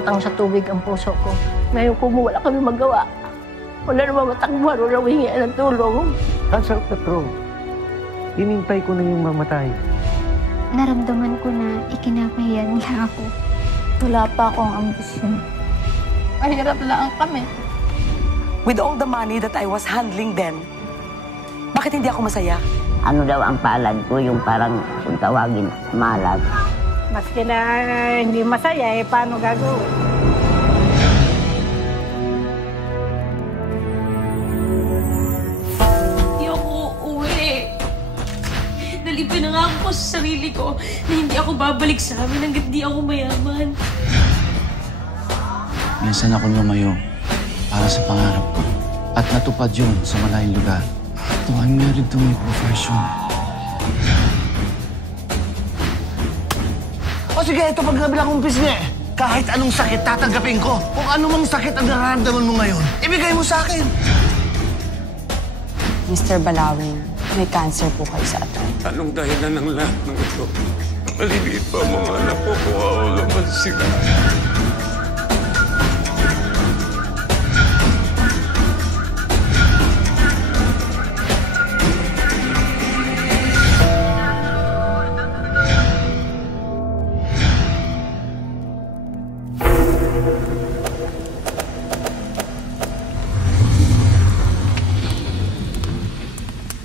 Lumulutang sa tubig ang puso ko. Ngayon kung wala kami magawa, wala namang matakbuhan, wala humingian ng tulong. Cancer of the throat. Hinintay ko na yung mamatay. Naramdaman ko na ikinapahiya nila ako. Wala pa akong ambisyon. Mahirap lang kami. With all the money that I was handling then, bakit hindi ako masaya? Ano daw ang palad ko, yung parang kung tawagin, malag. Maski na hindi masaya, paano gagawin? Hindi ako uuwi. Nalipinangako ko sa sarili ko na hindi ako babalik sa amin hanggat di ako mayaman. Minsan ako lumayo para sa pangarap ko. At natupad yun sa malayong lugar. So I'm married to my profession. O sige, ito pagkabilang kong pisngi. Kahit anong sakit, tatanggapin ko. Kung anumang sakit ang nararamdaman mo ngayon, ibigay mo sa akin. Mr. Balawin, may cancer po kayo sa atay. Anong dahilan ng lahat ng ito? Maliliit pa mga anak ko, kawawa naman sila.